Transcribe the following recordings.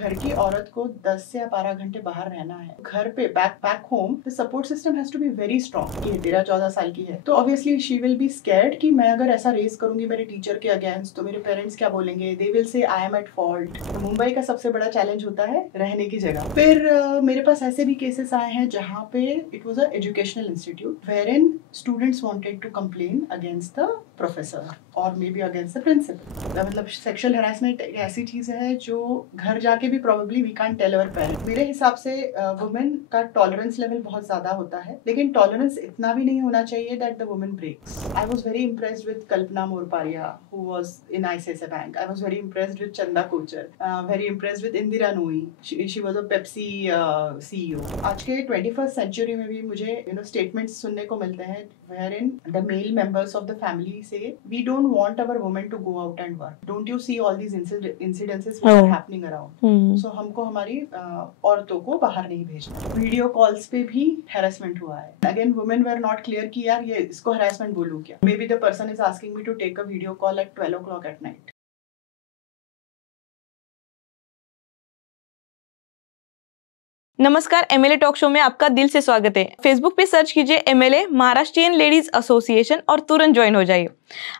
घर की औरत को 10 से 12 घंटे बाहर रहना है, घर पे back home the support system has to be very strong. ये 13-14 साल की है तो obviously she will be scared कि मैं अगर ऐसा रेस करूंगी मेरे टीचर के अगेंस्ट तो मेरे पेरेंट्स क्या बोलेंगे, they will say I am at fault. तो मुंबई का सबसे बड़ा चैलेंज होता है रहने की जगह। फिर मेरे पास ऐसे भी केसेस आए हैं जहाँ पे it was a educational institute wherein students wanted to complain against the professor और maybe against the principal. मतलब सेक्शुअल हैरेसमेंट एक ऐसी चीज है जो घर जाके भी probably we can't tell our parents. मेरे हिसाब से वुमेन का टॉलरेंस लेवल बहुत ज्यादा होता है, लेकिन टॉलरेंस इतना भी नहीं होना चाहिए that the women breaks. I was very impressed with Kalpana Morparia who was in ICICI bank. I was very impressed with Chanda Kochhar, very impressed with Indira Nooyi, she was a Pepsi CEO. आज के 21st सेंचुरी में भी मुझे स्टेटमेंट्स सुनने को मिलते हैं wherein the male members of the family say we don't want our women to go out and work. Don't you see all these incidences which are happening around? So हमको हमारी औरतों को बाहर नहीं भेजना। वीडियो कॉल्स पे भी harassment हुआ है। Again women were not clear कि यार ये इसको harassment बोलूं क्या? Maybe the person is asking me to take a video call at 12 o'clock at night. नमस्कार, एमएलए टॉक शो में आपका दिल से स्वागत है। फेसबुक पे सर्च कीजिए एमएलए महाराष्ट्रियन लेडीज एसोसिएशन और तुरंत ज्वाइन हो जाइए।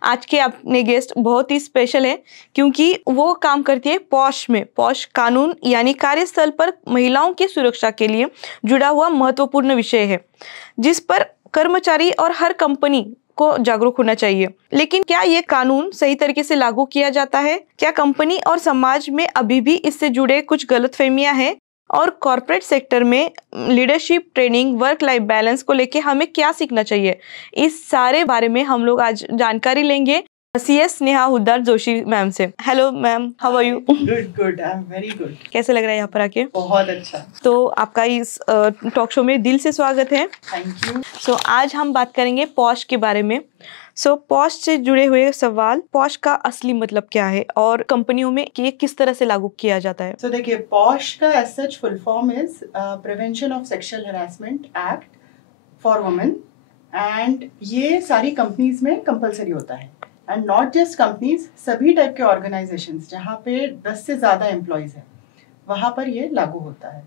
आज के अपने गेस्ट बहुत ही स्पेशल है क्योंकि वो काम करती है पॉश में। पॉश कानून यानी कार्यस्थल पर महिलाओं की सुरक्षा के लिए जुड़ा हुआ महत्वपूर्ण विषय है जिस पर कर्मचारी और हर कंपनी को जागरूक होना चाहिए। लेकिन क्या ये कानून सही तरीके से लागू किया जाता है? क्या कंपनी और समाज में अभी भी इससे जुड़े कुछ गलतफहमियां हैं? और कॉर्पोरेट सेक्टर में leadership training, work life balance को लेके हमें क्या सीखना चाहिए, इस सारे बारे में हम लोग आज जानकारी लेंगे CS नेहा हुद्दार जोशी मैम से। Hello ma'am, how are you? Good, I am very good. कैसे लग रहा है यहाँ पर आके? बहुत अच्छा। तो आपका इस टॉक शो में दिल से स्वागत है। Thank you. सो आज हम बात करेंगे पॉश के बारे में। पॉश से जुड़े हुए सवाल, पॉश का असली मतलब क्या है और कंपनियों में ये किस तरह से लागू किया जाता है? देखिए, पॉश का as such full form is prevention of sexual harassment act for women and ये सारी कंपनीज में कंपलसरी होता है एंड नॉट जस्ट कंपनीज, सभी टाइप के ऑर्गेनाइजेशंस जहाँ पे 10 से ज्यादा एम्प्लॉयज हैं वहां पर ये लागू होता है।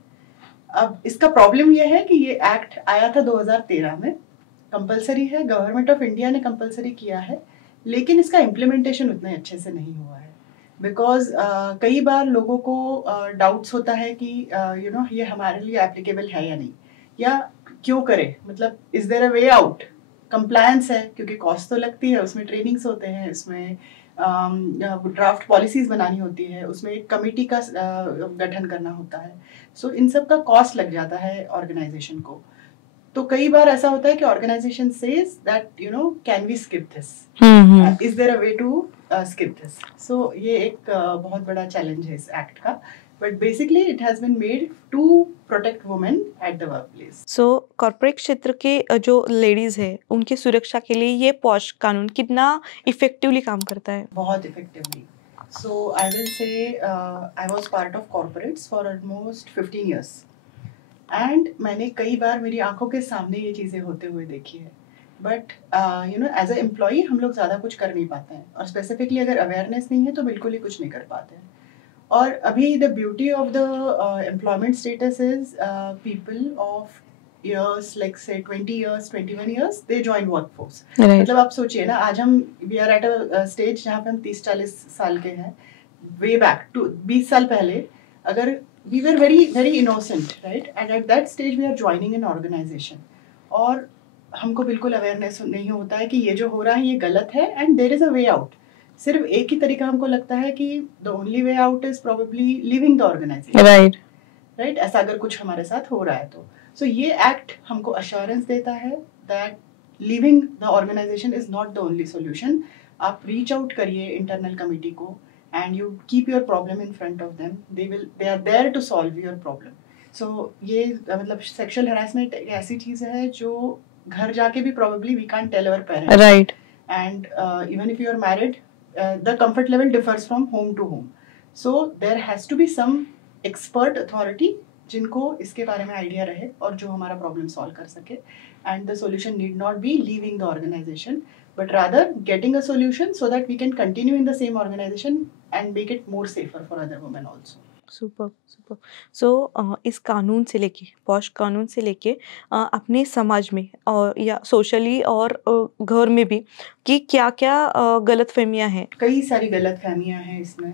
अब इसका प्रॉब्लम ये है कि ये एक्ट आया था 2013 में, कंपलसरी है, गवर्नमेंट ऑफ इंडिया ने कंपलसरी किया है, लेकिन इसका इम्प्लीमेंटेशन उतने अच्छे से नहीं हुआ है बिकॉज कई बार लोगों को डाउट्स होता है कि ये हमारे लिए एप्लीकेबल है या नहीं, या क्यों करें, मतलब is there a way out. Compliance है क्योंकि कॉस्ट तो लगती है, उसमें ट्रेनिंग्स होते हैं, उसमें ड्राफ्ट पॉलिसीज बनानी होती है, उसमें एक कमेटी का गठन करना होता है। सो इन सब का कॉस्ट लग जाता है ऑर्गेनाइजेशन को। तो कई बार ऐसा होता है कि organisation says that can we skip this, is there a way to skip this. So ये एक बहुत बड़ा चैलेंज है इस एक्ट का, but basically it has been made to protect women at the workplace. Corporate क्षेत्र के जो लेडीज है उनकी सुरक्षा के लिए ये पॉश कानून कितना इफेक्टिवली काम करता है? बहुत effectively. So I will say I was part of corporates for almost 15 years and मैंने कई बार मेरी आंखों के सामने ये चीज़ें होते हुए देखी है, बट एज अ एम्प्लॉई हम लोग ज़्यादा कुछ कर नहीं पाते हैं और स्पेसिफिकली अगर अवेयरनेस नहीं है तो बिल्कुल ही कुछ नहीं कर पाते हैं। और अभी the beauty of the employment status is people of years like say 20 years 21 years they join workforce। मतलब आप सोचिए ना, आज हम we are at a stage जहाँ पे हम 30-40 साल के हैं, way back to 20 साल पहले अगर we were very very innocent right, and at that stage we are joining an organization और हमको बिल्कुल अवेयरनेस नहीं होता है कि ये जो हो रहा है ये गलत है and there is a way out. सिर्फ एक ही तरीका हमको लगता है कि the only way out is probably leaving the organisation, right. ऐसा अगर कुछ हमारे साथ हो रहा है तो सो ये एक्ट हमको अश्योरेंस देता है that leaving the organisation is not the only solution. आप रीच आउट करिए इंटरनल कमिटी को and you keep your problem in front of them, they are there to solve your problem. So ये मतलब sexual harassment एक ऐसी चीज है जो घर जाके भी probably we can't tell our parents, right. And even if you are married the comfort level differs from home to home. So there has to be some expert authority जिनको इसके बारे में आइडिया रहे और जो हमारा प्रॉब्लम सॉल्व कर सके। And the solution need not be leaving the organisation but rather getting a solution so that we can continue in the same organization and make it more safer for other women also. Super super. So इस कानून से लेके, posh कानून से लेके अपने समाज में और या सोशली और घर में भी कि क्या क्या गलतफहमियां हैं। कई सारी गलतफहमियां हैं इसमें,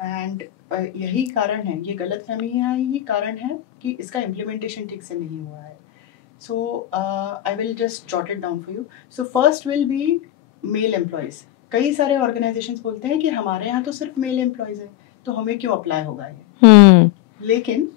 एंड यही कारण है, ये गलतफहमियां ही कारण है कि इसका इम्प्लीमेंटेशन ठीक से नहीं हुआ है. So I will just jot it down for you. So first will be male employees. कई सारे ऑर्गेनाइजेशंस बोलते हैं कि हमारे यहाँ तो सिर्फ मेल एम्प्लॉयज हैं, तो हमें क्यों अप्लाई होगा ये. लेकिन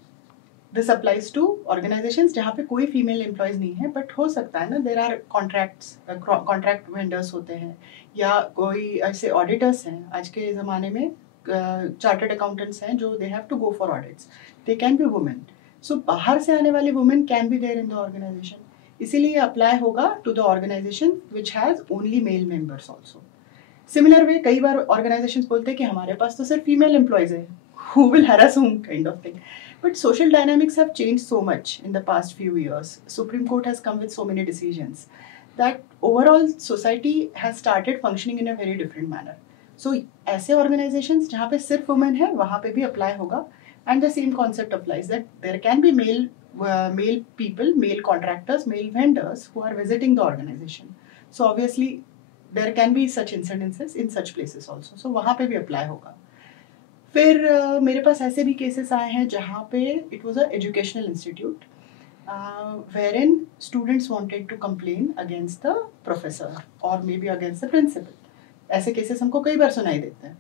दिस अप्लाइज टू ऑर्गेनाइजेशंस जहाँ पे कोई फीमेल एम्प्लॉयज नहीं है, बट हो सकता है ना, देर आर कॉन्ट्रैक्ट वेंडर्स होते हैं, या कोई ऐसे ऑडिटर्स हैं आज के ज़माने में, चार्टर्ड अकाउंटेंट्स हैं जो they have to go for audits, they can be women. So बाहर से आने वाली women can be there in the organisation, इसीलिए अप्लाई होगा to the organisation which has only male members also. Similar way कई बार ऑर्गेनाइजेशंस बोलते हैं कि हमारे पास तो सिर्फ फीमेल एम्प्लॉयज है, who will harass whom kind of thing. But social dynamics have changed so much in the past few years. Supreme Court has come with so many decisions that overall society has started functioning in a very different manner. So ऐसे organizations जहाँ पे सिर्फ women है वहाँ पे भी apply होगा, and the same concept applies that there can be male people, male contractors, male vendors who are visiting the organization. So obviously there can be such incidences in such places also. So वहाँ पे भी apply होगा. फिर मेरे पास ऐसे भी cases आए हैं जहाँ पे it was a educational institute wherein students wanted to complain against the professor और maybe against the principal. ऐसे केसेस हमको कई बार सुनाई देते हैं.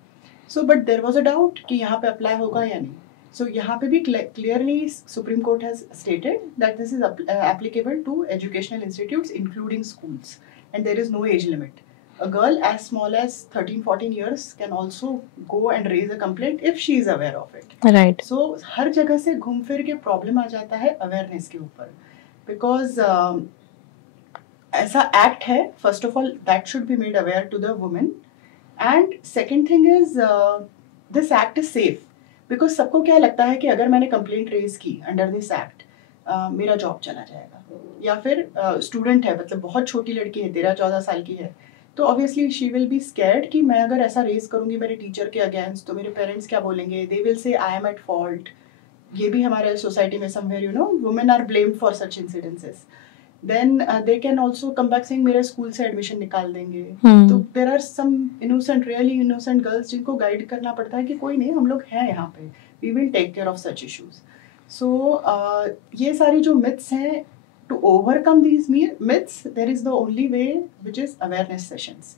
So but there was a doubt कि यहाँ पे अप्लाई होगा या नहीं. सो यहाँ पे भी clearly Supreme Court has stated that this is applicable to educational institutes including schools, and there is no age limit. A girl as small as 13-14 years can also go and raise a complaint if she is aware of it. Right. So हर जगह से घूम फिर के problem आ जाता है awareness के ऊपर, because ऐसा एक्ट है, first of all that should be made aware to the women, and second thing is this act is safe, because सबको क्या लगता है कि अगर मैंने कंप्लेंट रेज की अंडर दिस एक्ट मेरा जॉब चला जाएगा, या फिर स्टूडेंट है, मतलब बहुत छोटी लड़की है, 13-14 साल की है, तो obviously she will be scared कि मैं अगर ऐसा रेज करूंगी मेरे टीचर के अगेंस्ट तो मेरे पेरेंट्स क्या बोलेंगे, they will say I am at fault. ये भी हमारे सोसाइटी में somewhere, you know, women are blamed for such incidences. Then they can also come back saying मेरे स्कूल से एडमिशन निकाल देंगे. तो there are some innocent, really innocent girls जिनको गाइड करना पड़ता है कि कोई नहीं, हम लोग हैं यहाँ पे, we will take care of such issues. So ये सारी जो मिथ्स हैं, to overcome these myths there is the only way, which is awareness sessions.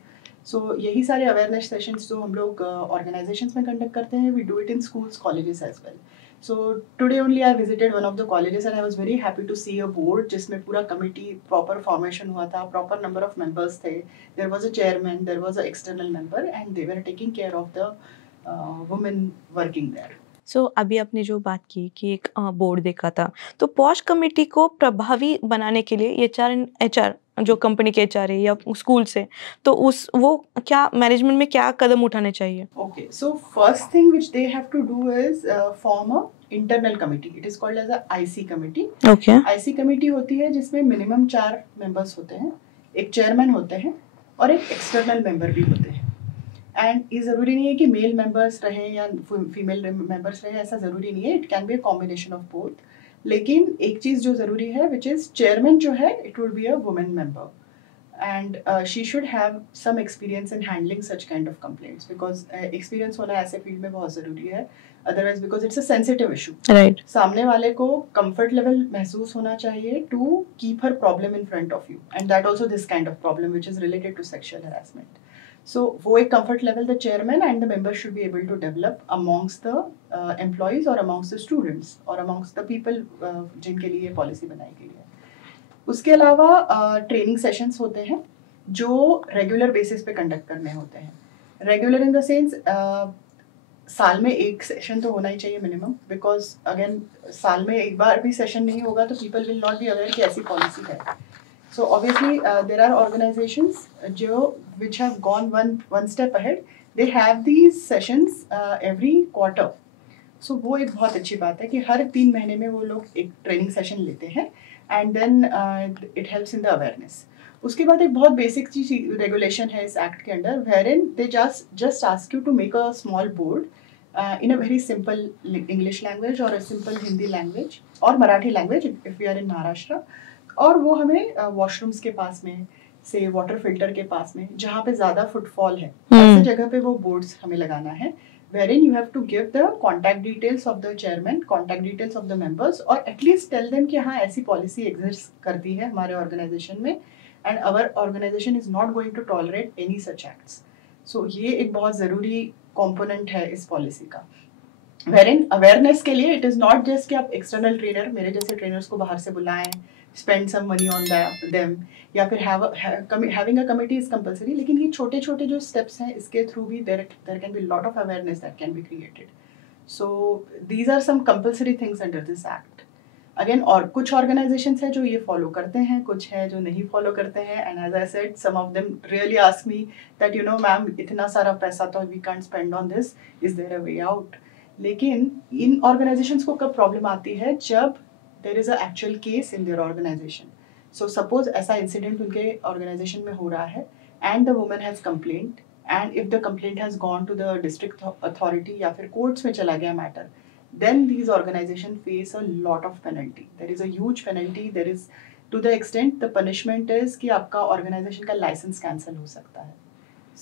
So यही सारे awareness sessions जो हम लोग organizations में conduct करते हैं, we do it in schools, colleges as well. So today only I visited one of the colleges and I was very happy to see a board जिसमें पूरा committee proper formation हुआ था, proper number of members थे, there was a chairman, there was a external member, and they were taking care of the women working there. सो अभी आपने जो बात की कि एक बोर्ड देखा था, तो पॉश कमेटी को प्रभावी बनाने के लिए एचआर जो कंपनी के एचआर है या स्कूल से, तो वो क्या मैनेजमेंट में क्या कदम उठाने चाहिए? Okay, so first thing which they have to do is form a internal committee. It is called as a IC committee. Okay. IC committee होती है जिसमें मिनिमम 4 मेंबर्स होते हैं, एक चेयरमैन होते हैं और एक एक्सटर्नल मेंबर भी होते हैं. एंड ये ज़रूरी नहीं है कि मेल मेंबर्स रहें या फीमेल मेंबर्स रहें, ऐसा ज़रूरी नहीं है. It can be a combination of both. लेकिन एक चीज़ जो ज़रूरी है, विच इज़ चेयरमैन जो है, it would be a women member, and she should have some experience in handling such kind of complaints, because experience होना ऐसे फील्ड में बहुत ज़रूरी है. Otherwise because it's a sensitive issue, right. सामने वाले को कंफर्ट लेवल महसूस होना चाहिए to keep her problem in front of you, and that also this kind of problem which is related to sexual harassment. So, वो एक comfort level the chairman and the members should be able to develop amongst the employees or amongst the students or amongst the people जिनके लिए policy बनाई गई है. उसके अलावा training sessions होते हैं जो regular basis पे conduct करने होते हैं. Regular in the sense साल में एक session तो होना ही चाहिए minimum, because again साल में एक बार भी session नहीं होगा तो people will not be aware कि ऐसी policy है. So obviously there are organizations which have gone one step ahead. They have these sessions every quarter. So वो एक बहुत अच्छी बात है कि हर 3 महीने में वो लोग एक ट्रेनिंग सेशन लेते हैं, and then it helps in the awareness. उसके बाद एक बहुत बेसिक चीज रेगुलेशन है इस एक्ट के under, wherein they just ask you to make a small board in a very simple English language or a simple Hindi language और Marathi language if we are in Maharashtra, और वो हमें washrooms के पास में से वाटर फिल्टर के पास में जहाँ पे ज़्यादा फुटफॉल है ऐसे जगह पे वो बोर्ड्स हमें लगाना है, wherein you have to give the contact details of the chairman, contact details of the members, और at least tell them कि हाँ ऐसी policy exist करती है हमारे organization में and our organization is not going to tolerate any such acts. So ये एक बहुत ज़रूरी component है इस policy का. Wherein awareness के लिए it is not just कि आप external trainer मेरे जैसे trainers को बाहर से बुलाएं, spend some money on them, या फिर having a committee is compulsory, लेकिन ये छोटे छोटे जो steps हैं इसके through भी there can be a lot of awareness that can be created. So these are some compulsory things under this act. Again, और कुछ organizations हैं जो ये follow करते हैं, कुछ है जो नहीं follow करते हैं, and as I said, some of them really ask me that ma'am इतना सारा पैसा तो we can't spend on this, is there a way out? लेकिन इन organizations को कब problem आती है जब there is a actual case in their organization. So suppose ऐसा incident उनके organization में हो रहा है and the woman has complained, and if the complaint has gone to the district authority या फिर courts में चला गया matter, then these organizations face a lot of penalty. There is a huge penalty. There is, to the extent the punishment is कि आपका organization का license cancel हो सकता है.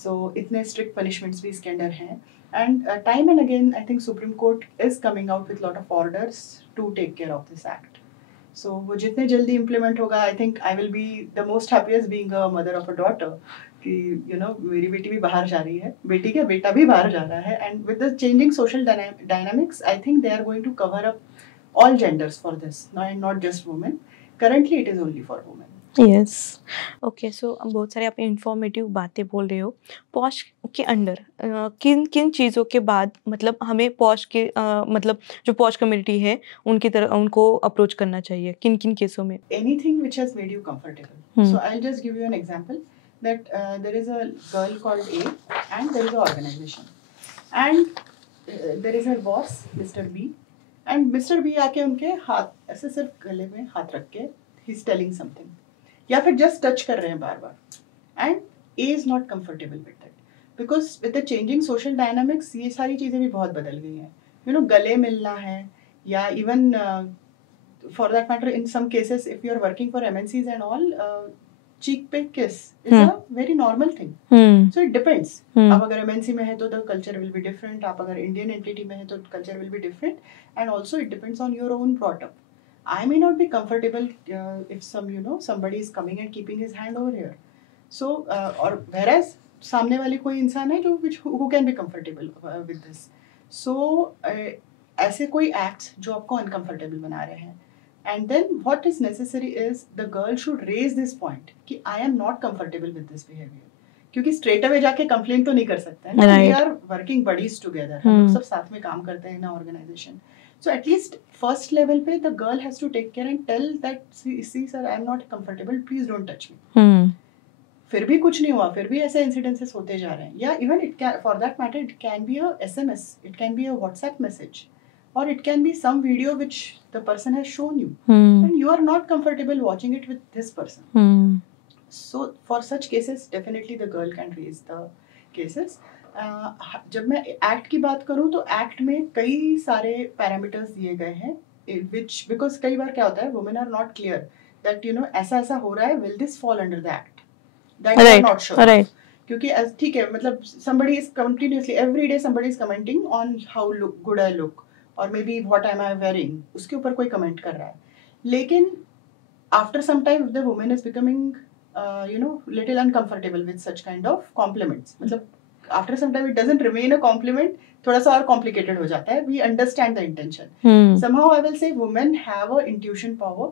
So इतने strict punishments भी इसके अंदर हैं. And time and again, I think Supreme Court is coming out with lot of orders to take care of this act. So वो जितने जल्दी implement होगा, I think I will be the most happiest being a mother of a daughter कि मेरी बेटी भी बाहर जा रही है, बेटी का बेटा भी बाहर जा रहा है, and with the changing social dynamics, I think they are going to cover up all genders for this, not just women. Currently it is only for women. Yes okay so बहुत सारे आप इंफॉर्मेटिव बातें बोल रहे हो. Posh के under किन किन चीज़ों के बाद मतलब हमें पॉश के मतलब जो पॉश कम्युनिटी है उनकी तरह उनको अप्रोच करना चाहिए, किन किन केसों में? Anything which has made you comfortable. So I'll just give you an example that there is a girl called A and there is an organization and there is her boss Mr. B and Mr. B आके उनके हाथ ऐसे सिर्फ गले में हाथ रख के he's telling something या फिर जस्ट टच कर रहे हैं बार बार and A is not comfortable with that because with the changing social dynamics ये सारी चीज़ें भी बहुत बदल गई हैं. गले मिलना है या even for that matter in some cases if you are working for MNCs and all cheek पे kiss is a very normal thing. So it depends. आप अगर MNC में है तो the culture will be different, आप अगर Indian entity में है तो culture will be different and also it depends on your own brought up. I may not be comfortable if somebody is coming and keeping his hand over here. So or whereas सामने वाली कोई इंसान है जो who can be comfortable with this. So ऐसे कोई acts जो आपको uncomfortable बना रहे हैं. And then what is necessary is the girl should raise this point कि I am not comfortable with this behavior. क्योंकि straight away जाके complain तो नहीं कर सकते हैं. We are working buddies together. हम लोग सब साथ में काम करते हैं ना organization. So at least first level पे the girl has to take care and tell that see sir I am not comfortable, please don't touch me. फिर भी कुछ नहीं हुआ, फिर भी ऐसे incidences होते जा रहे हैं. या even it can, for that matter, it can be a SMS, it can be a WhatsApp message, or it can be some video which the person has shown you, and you are not comfortable watching it with this person. So for such cases, definitely the girl can raise the cases. जब मैं act की बात करूं तो act में कई सारे parameters दिए गए हैं which because कई बार क्या होता है women are not clear that ऐसा ऐसा हो रहा है, will this fall under the act, that they are not sure. Right. क्योंकि ठीक है मतलब somebody is continuously every day somebody is commenting on how good I look or maybe what am I wearing, उसके ऊपर कोई comment कर रहा है, लेकिन after some time the woman is becoming little uncomfortable with such kind of compliments. मतलब after some time it doesn't remain a compliment, थोड़ा सा और complicated हो जाता है. We understand the intention. Somehow I will say women have a intuition power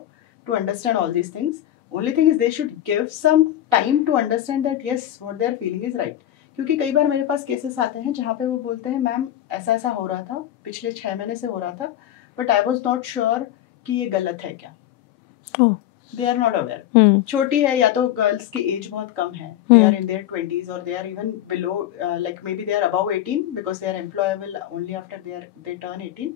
to understand all these things. Only thing is they should give some time to understand that yes what they are feeling is right. क्योंकि कई बार मेरे पास cases आते हैं जहाँ पे वो बोलते हैं मैम ऐसा ऐसा हो रहा था, पिछले 6 महीने से हो रहा था, but I was not sure कि ये गलत है क्या. They are not aware. छोटी है या तो गर्ल्स की एज बहुत कम है, they are in their 20s or they are even below like maybe they are above 18 because they are employable only after they turn 18.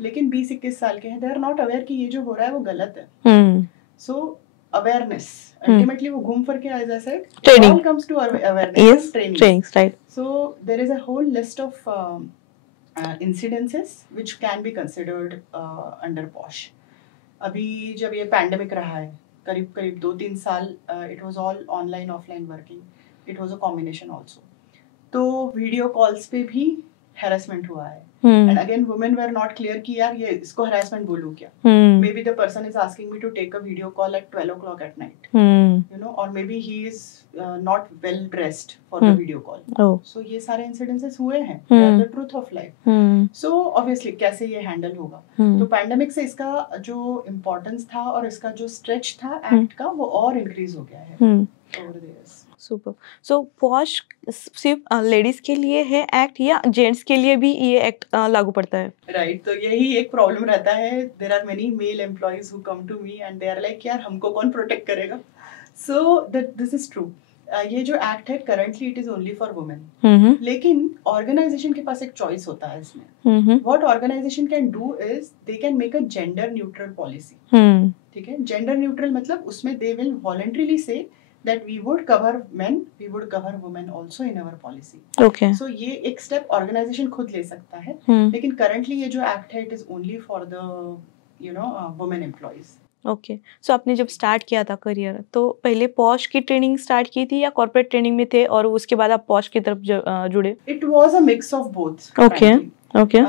लेकिन 20-21 साल के हैं, they are not aware कि ये जो हो रहा है वो गलत है. So awareness ultimately वो घूम फिर के as I said it all comes to awareness. Yes, training, right. So there is a whole list of incidences which can be considered under POSH. अभी जब ये पैंडेमिक रहा है करीब करीब 2-3 साल, it was all online offline working, it was a combination also. तो video calls पे भी हैरेसमेंट हुआ है. And again women were not clear कि यार ये इसको हैरेसमेंट बोलूं क्या. Maybe the person is asking me to take a video call at 12 o'clock at night, you know, or maybe he is not well dressed for the video call. So ये सारे incidences हुए हैं, they are the truth of life. So obviously कैसे ये handle होगा. तो pandemic से इसका जो इम्पोर्टेंस था और इसका जो स्ट्रेच था एक्ट का वो और इंक्रीज हो गया है over the years. Super. So posh सिर्फ लेडीज के लिए है एक्ट या जेंट्स के लिए भी ये एक्ट लागू पड़ता है? राइट, तो यही एक प्रॉब्लम रहता है. There are many male employees who come to me and they are like यार हमको कौन प्रोटेक्ट करेगा. So this is true. ये जो एक्ट है currently it is only for women, लेकिन ऑर्गेनाइजेशन के पास एक चॉइस होता है इसमें. What organisation can do is they can make a gender neutral policy. ठीक है, जेंडर न्यूट्रल मतलब उसमें दे विल वॉलंटरीली से that we would cover men, we would cover women also in our policy. Okay. So ये एक step organization खुद ले सकता है. लेकिन currently ये जो act है it is only for the women employees. Okay. So आपने जब स्टार्ट किया था करियर तो पहले पॉश की ट्रेनिंग स्टार्ट की थी या कॉर्पोरेट ट्रेनिंग में थे और उसके बाद आप पॉश की तरफ जुड़े? It was a mix of both. Okay. Okay.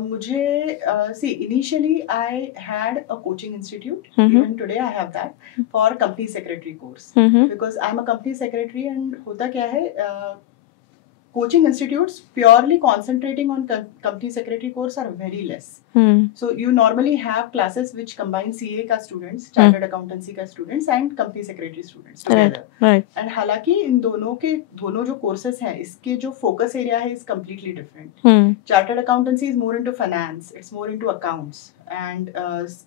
मुझे see initially I had a coaching institute. Even today I have that for company secretary course. Because I'm a company secretary and होता क्या है coaching institutes purely concentrating on company secretary course are very less. So you normally have classes which combine CA का students, chartered accountancy का students and company secretary students together. Right. And हालांकि इन दोनों जो courses हैं इसके जो focus area है is completely different. Chartered accountancy is more into finance, it's more into accounts, and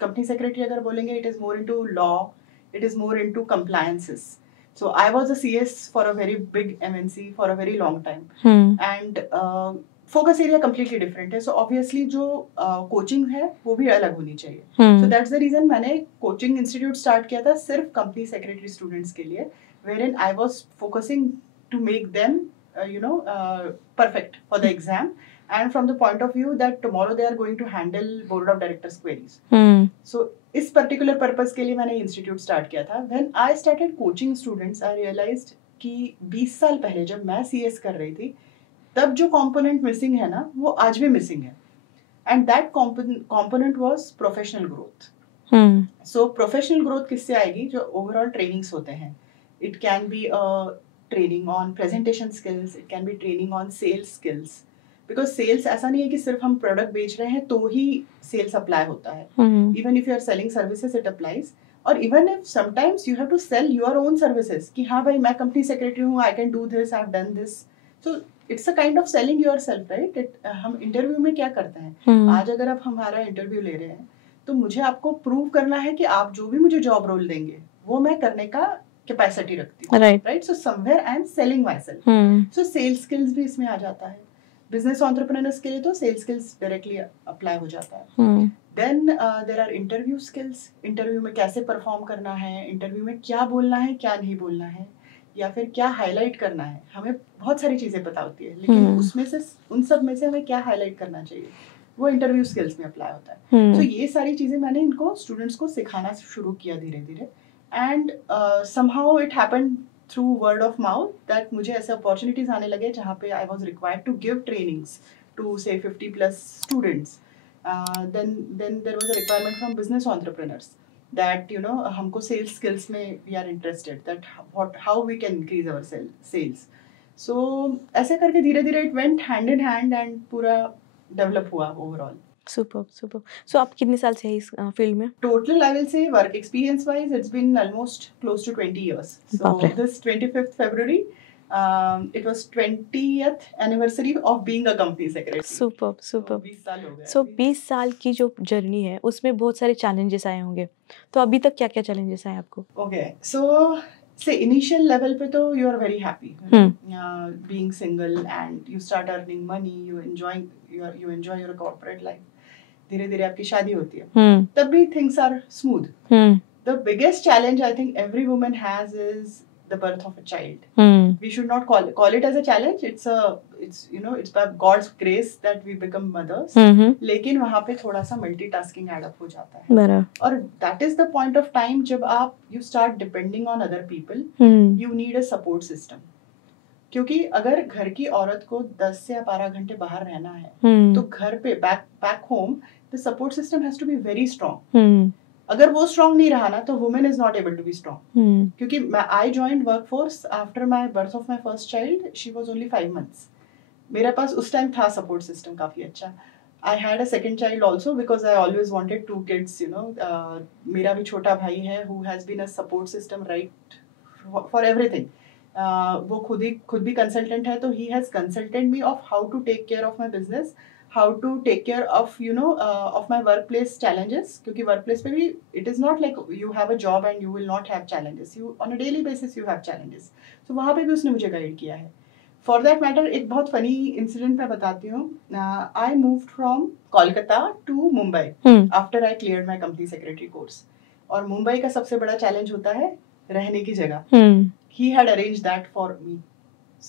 company secretary अगर बोलेंगे it is more into law, it is more into compliances. So I was a CS for a very big MNC for a very long time. And focus area completely different है. So obviously जो coaching है वो भी अलग होनी चाहिए. So that's the reason मैंने coaching institute start किया था सिर्फ company secretary students के लिए, wherein I was focusing to make them perfect for the exam and from the point of view that tomorrow they are going to handle board of directors queries. So इस particular purpose के लिए मैंने institute start किया था. When I started coaching students I realised कि 20 साल पहले जब मैं सीएस कर रही थी तब जो कंपोनेंट मिसिंग है ना वो आज भी मिसिंग है. And that component was professional growth. So professional growth किससे आएगी? जो ओवरऑल ट्रेनिंग्स होते हैं. It can be training on presentation skills, it can be training on sales skills. Because sales ऐसा नहीं है कि सिर्फ हम प्रोडक्ट बेच रहे हैं तो ही सेल्स अप्लाई होता है. Even if you are selling services it applies. और even if sometimes you have to sell your own services कि हाँ भाई मैं कंपनी सेक्रेटरी हूँ, I can do this, I have done this. So it's a kind of selling yourself, right? हम interview में क्या करते हैं? आज अगर आप हमारा इंटरव्यू ले रहे हैं तो मुझे आपको प्रूव करना है कि आप जो भी मुझे जॉब रोल देंगे वो मैं करने का कैपेसिटी रखती हूँ, right? So somewhere I am selling myself. So sales skills भी इसमें आ जाता है. बिजनेस एंटरप्रेन्योर्स के लिए तो सेल्स स्किल्स डायरेक्टली अप्लाई हो जाता है. Then there are interview skills. Interview में कैसे परफॉर्म करना है, इंटरव्यू में क्या बोलना है क्या नहीं बोलना है, या फिर क्या हाईलाइट करना है. हमें बहुत सारी चीजें पता होती है लेकिन उसमें से उन सब में से हमें क्या हाईलाइट करना चाहिए वो इंटरव्यू स्किल्स में अप्लाई होता है. तो ये सारी चीजें मैंने इनको स्टूडेंट्स को सिखाना शुरू किया धीरे धीरे. And somehow it happened through word of mouth that मुझे ऐसे opportunities आने लगे जहाँ पे I was required to give trainings to say 50 plus students. Then there was a requirement from business entrepreneurs that हमको sales skills में we are interested that how we can increase our sales. So ऐसे करके धीरे धीरे it went hand in hand and पूरा develop हुआ overall. Super. सो आप कितने साल से हैं इस फील्ड में? Total I will say work experience wise it's been almost close to 20 years. So this 25th February it was 20th anniversary of being a company secretary. Super. 20 साल हो गए. सो 20 साल की जो जर्नी है उसमें बहुत सारे चैलेंजेस आए होंगे, तो अभी तक क्या क्या चैलेंजेस आए आपको? Okay, so say initial level पे तो you are very happy being single and you start earning money, you enjoy your corporate life. धीरे धीरे आपकी शादी होती है तब भी things are smooth. The biggest challenge I think every woman has is the birth of a child. Hmm. We should not call it as a challenge. It's by God's grace that we become mothers. लेकिन वहाँ पे थोड़ा सा multitasking add up हो जाता है. बराबर. और that is the point of time जब आप you start depending on other people. You need a support system. क्योंकि अगर घर की औरत को 10 से 12 घंटे बाहर रहना है तो घर पे back home the support system has to be very strong. अगर वो स्ट्रॉन्ग नहीं रहा ना तो women is not able to be strong. क्योंकि I joined workforce after my birth of my first child. She was only 5 months. मेरे पास उस time था सपोर्ट सिस्टम काफी अच्छा. I had a second child also because I always wanted 2 kids. मेरा भी छोटा भाई है who has been a support system right for everything. वो खुद भी कंसल्टेंट है तो he has consulted me of how to take care of my business, how to take care of of my workplace challenges. क्योंकि workplace पे भी it is not like you have a job and you will not have challenges. You on a daily basis you have challenges. So वहाँ पे भी उसने मुझे guide किया है. For that matter एक बहुत funny incident मैं बताती हूँ. I moved from Kolkata to Mumbai after I cleared my company secretary course. और मुंबई का सबसे बड़ा challenge होता है रहने की जगह. He had arranged that for me.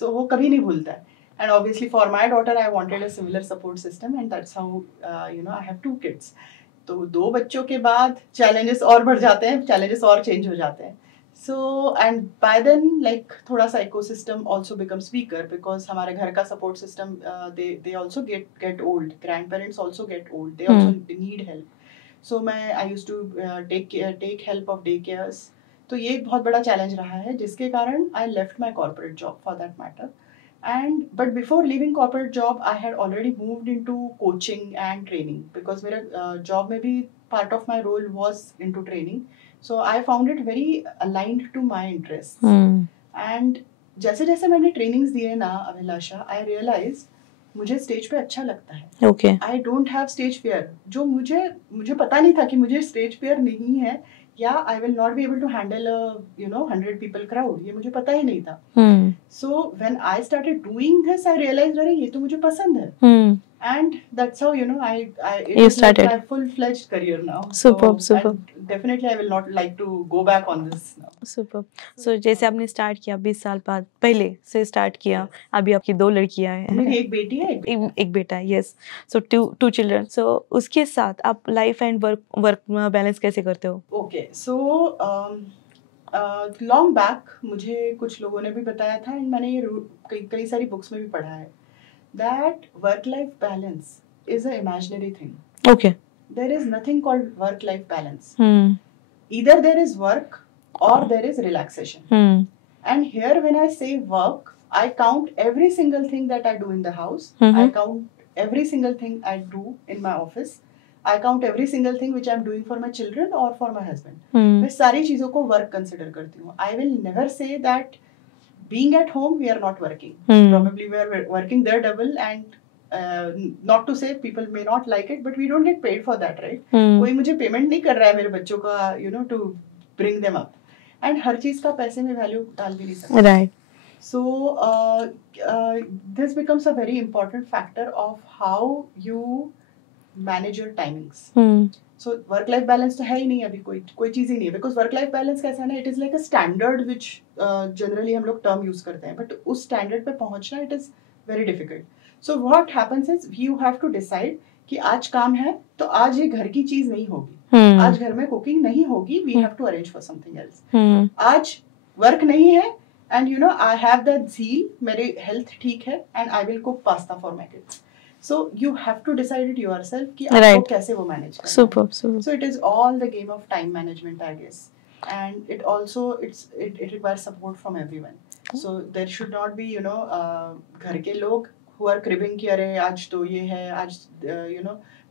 So वो कभी नहीं भूलता है. And obviously for my daughter I wanted a similar support system and that's how I have 2 kids. तो 2 बच्चों के बाद challenges और बढ़ जाते हैं, challenges और change हो जाते हैं. So and by then like थोड़ा सा ecosystem also becomes weaker because हमारे घर का support system they also get old. Grandparents also get old. They also need help. So I used to take help of daycares. तो ये एक बहुत बड़ा challenge रहा है जिसके कारण I left my corporate job for that matter. But before leaving corporate job, I had already moved into coaching and training because मेरा job में भी part of my role was into training. So I found it very aligned to my interests. And जैसे जैसे मैंने trainings दिए ना अभिलाषा, I realized मुझे stage पे अच्छा लगता है. Okay. I don't have stage fear. जो मुझे पता नहीं था कि मुझे stage fear नहीं है या I will not be able to handle a 100 people crowd. ये मुझे पता ही नहीं था. So when I started doing this, I realized अरे ये तो मुझे पसंद है. And that's how it is started. like my full-fledged career now. Superb. And definitely I will not like to go back on this now. Superb. So जैसे आपने start किया 20 साल बाद पहले से स्टार्ट किया, अभी आपकी 2 लड़कियां हैं. मेरी एक बेटी है एक बेटा है. यस. सो two children. So उसके साथ आप लाइफ एंड वर्क बैलेंस कैसे करते हो? Okay, so long back मुझे कुछ लोगों ने भी बताया था and मैंने ये कई सारी बुक्स में भी पढ़ा है that work-life balance is an imaginary thing. Okay. There is nothing called work-life balance. Either there is work or there is relaxation. And here when I say work, I count every single thing that I do in the house. I count every single thing I do in my office. I count every single thing which I'm doing for my children or for my husband. मैं सारी चीजों को work consider करती हूँ. I will never say that being at home we are not working. Probably we are working there double and not to say people may not like it but we don't get paid for that, right? कोई मुझे payment नहीं कर रहा है मेरे बच्चों का to bring them up. And हर चीज का पैसे में value डाल भी नहीं सकते. Right. So this becomes a very important factor of how you manage your timings. So work life balance तो है ही नहीं अभी कोई चीज ही नहीं है because work life balance कैसा है ना, it is like a standard which generally हम लोग term use करते हैं but उस standard पे पहुंचना it is very difficult. So what happens is you have to decide कि आज काम है तो आज ये घर की चीज नहीं होगी. आज घर में कुकिंग नहीं होगी. We have to arrange for something else. आज वर्क नहीं है and I have that zeal, मेरी हेल्थ ठीक है and I will cook pasta for my kids. So you have to decide it yourself कि आपको कैसे वो manage करना है. Super. So it is all the game of time management, I guess, and it also it requires support from everyone. So there should not be घर के लोग who are cribbing कि अरे आज तो ये है आज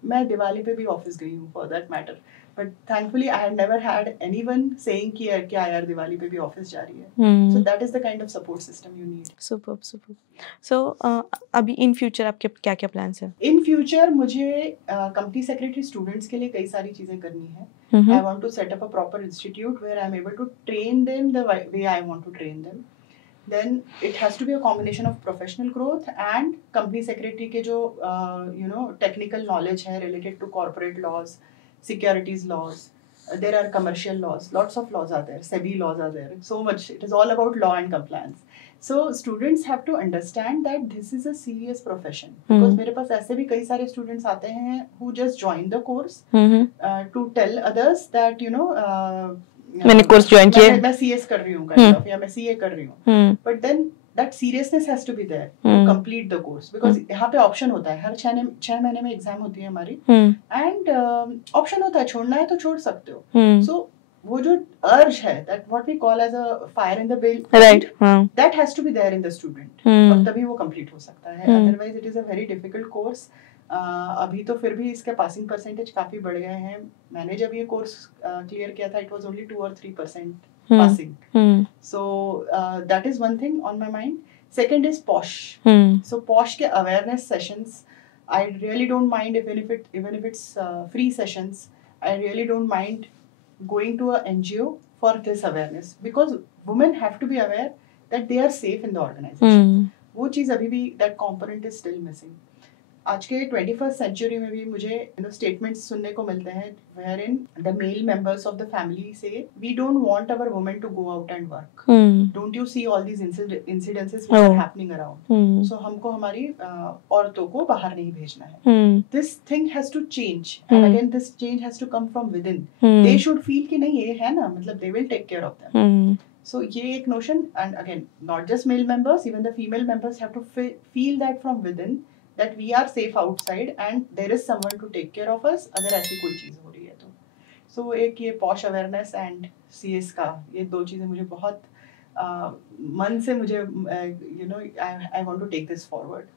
मैं दिवाली पे भी ऑफिस गई हूँ for that matter. But thankfully I had never had anyone saying कि क्या यार दिवाली पे भी ऑफिस जा रही है. So that is the kind of support system you need. Superb. So अभी in future आपके क्या क्या plans हैं? In future मुझे company secretary students के लिए कई सारी चीजें करनी है. I want to set up a proper institute where I'm able to train them the way I want to train them. Then it has to be a combination of professional growth and company secretary के जो technical knowledge है related to corporate laws, securities laws. there are commercial laws, lots of laws are there, SEBI laws are there, so much, it is all about law and compliance. So students have to understand that this is a serious profession, because मेरे पास ऐसे भी कई सारे students आते हैं who just join the course to tell others that you know मैंने course join किया, मैं CS कर रही हूँ kind of, या मैं CA कर रही हूँ, but then that seriousness has to be there to complete the course, because यहाँ पे option होता है, हर 6 महीने में exam होती है हमारी, and option होता है, छोड़ना है तो छोड़ सकते हो. So वो जो urge है, that what we call as a fire in the belly, right, that has to be there in the student, और तभी वो complete हो सकता है. Otherwise it is a very difficult course. अभी तो फिर भी इसके पासिंग परसेंटेज काफी बढ़ गए हैं. मैंने जब ये कोर्स क्लियर किया था, it was only 2 or 3% passing. So that is one thing on my mind. Second is POSH. So POSH के awareness sessions, I really don't mind even if it's free sessions. I really don't mind going to a NGO for this awareness, because women have to be aware that they are safe in the organization. वो चीज अभी भी that component is still missing. आज के 21st century में भी मुझे statements सुनने को मिलते हैं wherein the male members of the family say, we don't want our women to go out and work. Don't you see all these incidences which are happening around? So हमको हमारी औरतों को बाहर नहीं भेजना है. This thing has to change, and again this change has to come from within. They should feel कि नहीं ये है ना, मतलब they will take care of them. So ये एक notion, and again not just male members, even the female members have to feel that from within, that we are safe outside and there is someone to take care of us अगर ऐसी कोई चीज़ हो रही है तो. So एक ये POSH awareness and CS का, ये दो चीज़ें मुझे बहुत मन से मुझे you know I want to take this forward.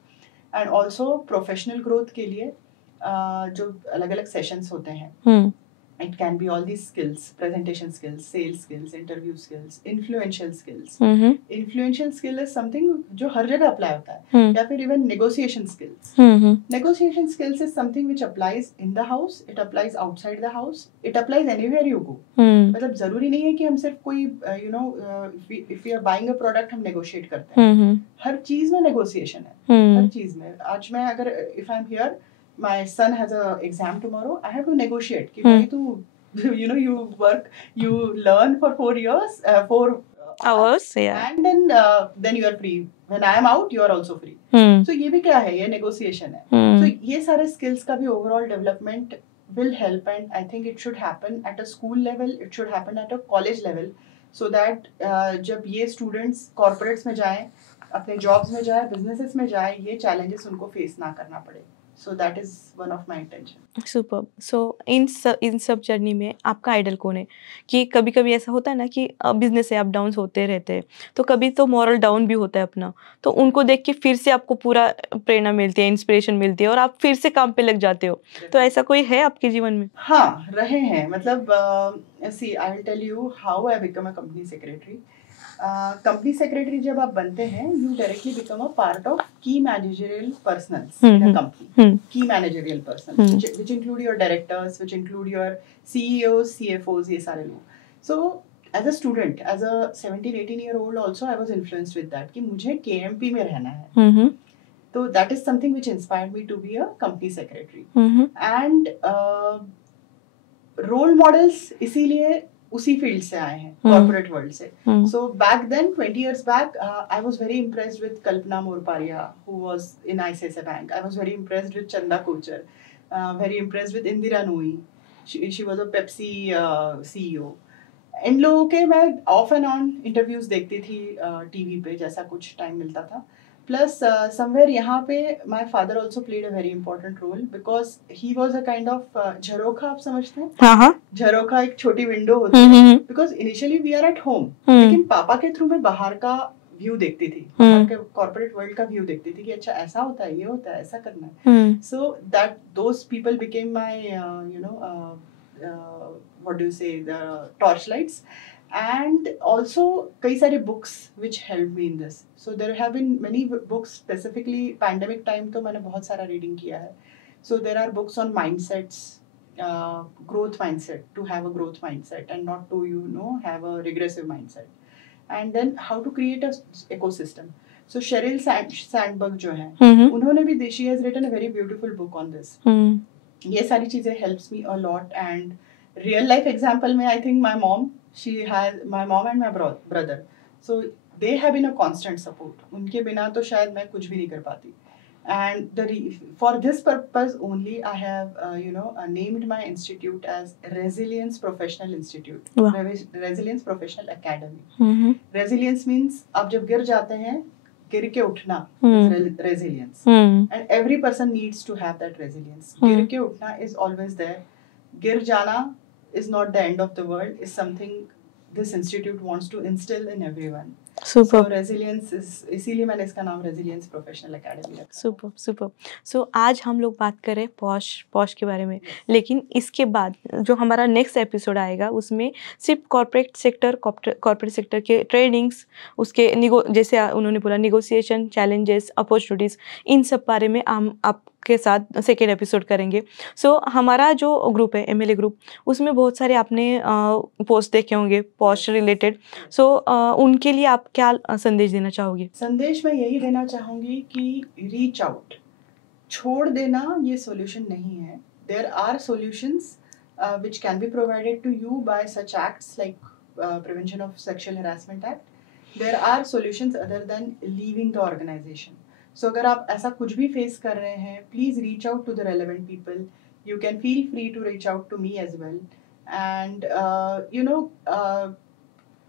And also professional growth के लिए जो अलग-अलग sessions होते हैं, it can be all these skills, presentation skills, sales skills, interview skills, influential skills. Influential skill is something जो हर जगह apply होता है, या फिर even negotiation skills. Negotiation skills is something which applies in the house, it applies outside the house, it applies anywhere you go. मतलब जरूरी नहीं है कि हम सिर्फ कोई you know if we are buying a product हम negotiate करते हैं. हर चीज में negotiation है, हर चीज में. आज मैं अगर if I'm here, my son has a exam tomorrow, I have to negotiate कि भाई तू you know you work, you learn for 4 years, 4 hours, yeah, and then you are free. When I am out, you are also free. So ये भी क्या है, ये negotiation है. So ये सारे skills का भी overall development will help, and I think it should happen at a school level, it should happen at a college level, so that जब ये students corporates में जाएं, अपने jobs में जाएं, businesses में जाएं, ये challenges उनको face ना करना पड़े. So that is one of my intention. Superb. So इन सब जर्नी में आपका आइडल कौन है? कि कभी कभी ऐसा होता है ना कि बिजनेस है, अप डाउन होते रहते हैं, तो कभी तो मॉरल डाउन भी होता है अपना, तो उनको देख के फिर से आपको पूरा प्रेरणा मिलती है, इंस्पिरेशन मिलती है और आप फिर से काम पे लग जाते हो. तो ऐसा कोई है आपके जीवन में? हाँ, रहे हैं. मतलब see, I will tell you how I become a company secretary. Company secretary जब आप बनते हैं, you directly become a part of key managerial personnels in a company. Key managerial personnels which include your directors, which include your CEOs, CFOs, ये सारे लोग. So as a student, as a 17-18 year old also I was influenced with that कि मुझे KMP में रहना है. तो that is something which inspired me to be a company secretary. And role models इसीलिए उसी फील्ड से आए हैं, कॉर्पोरेट वर्ल्ड से. So back then 20 years back, I was very impressed with Kalpana Morparia, who was in ICICI bank. I was very impressed with Chanda Kochhar, very impressed with Indira Nooyi. She was a Pepsi CEO. इन लोगों के मैं of and on interviews देखती थी TV पे, जैसा कुछ time मिलता था. Plus, somewhere यहाँ पे my father also played a very important role, because he was a kind of झरोखा, आप समझते हैं? झरोखा एक छोटी विंडो होती है. Because initially we are at home, लेकिन पापा के थ्रू में बाहर का व्यू देखती थी, बाहर के कॉर्पोरेट वर्ल्ड का व्यू देखती थी कि अच्छा ऐसा होता है, ये होता है, ऐसा करना है. So that those people became my you know what do you say, the torchlights. And also कई सारे books which helped me in this. So there have been many books, specifically pandemic time तो मैंने बहुत सारा reading किया है. So there are books on mindsets, growth mindset, to have a growth mindset and not to you know have a regressive mindset. And then how to create a ecosystem. So Sheryl Sandberg जो है, उन्होंने भी, she has written a very beautiful book on this. ये सारी चीजें helps me a lot. And real life example में I think my mom and my brother, so they have been a constant support. उनके बिना तो शायद मैं कुछ भी नहीं कर पाती. And for this purpose only, I have named my institute as Resilience Professional Institute. वाह. Resilience Professional Academy. हम्म. Resilience means आप जब गिर जाते हैं, गिर के उठना. Resilience. And every person needs to have that resilience. गिर के उठना is always there. गिर जाना is not the end of the world. Is something this institute wants to instill in everyone. Super. So resilience is, इसीलिए मैंने इसका नाम resilience professional academy रखा. Super super. सो आज हम लोग बात कर रहे हैं पॉश के बारे में, लेकिन इसके बाद जो हमारा नेक्स्ट एपिसोड आएगा उसमें सिर्फ कॉर्पोरेट सेक्टर के ट्रेनिंग्स, उसके जैसे उन्होंने बोला निगोसिएशन, चैलेंजेस, अपॉर्चुनिटीज़, इन सब बारे में हम आपके साथ सेकेंड एपिसोड करेंगे. सो हमारा जो ग्रुप है MLA ग्रुप, उसमें बहुत सारे आपने पोस्ट देखे होंगे पॉश रिलेटेड. सो उनके लिए आप क्या संदेश देना चाहोगे? संदेश मैं यही देना चाहूँगी कि रीच आउट. छोड़ देना ये सॉल्यूशन नहीं है. There are solutions which can be provided to you by such acts like Prevention of Sexual Harassment Act. There are solutions other than leaving the organization. So अगर आप ऐसा कुछ भी फेस कर रहे हैं, please reach out to the relevant people. You can feel free to reach out to me as well. And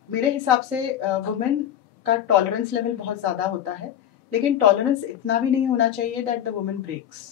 मेरे हिसाब से वुमेन का टॉलरेंस लेवल बहुत ज़्यादा होता है, लेकिन टॉलरेंस इतना भी नहीं होना चाहिए that the women breaks.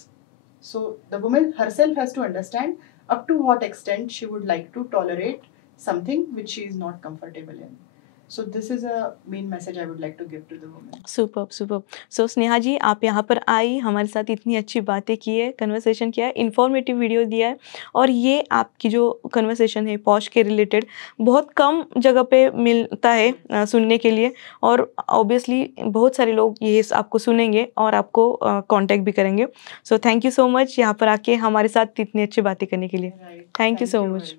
So the women herself has to understand up to what extent she would like to tolerate something which she is not comfortable in. So this is a main message I would like to give to the women. Super super. So Sneha ji, आप यहाँ पर आई, हमारे साथ इतनी अच्छी बातें की है, कन्वर्सेशन किया है, इन्फॉर्मेटिव वीडियो दिया है, और ये आपकी जो कन्वर्सेशन है पॉश के रिलेटेड बहुत कम जगह पे मिलता है सुनने के लिए, और ऑब्वियसली बहुत सारे लोग ये आपको सुनेंगे और आपको कांटेक्ट भी करेंगे. So thank you so much यहाँ पर आके हमारे साथ इतनी अच्छी बातें करने के लिए. Thank you so much.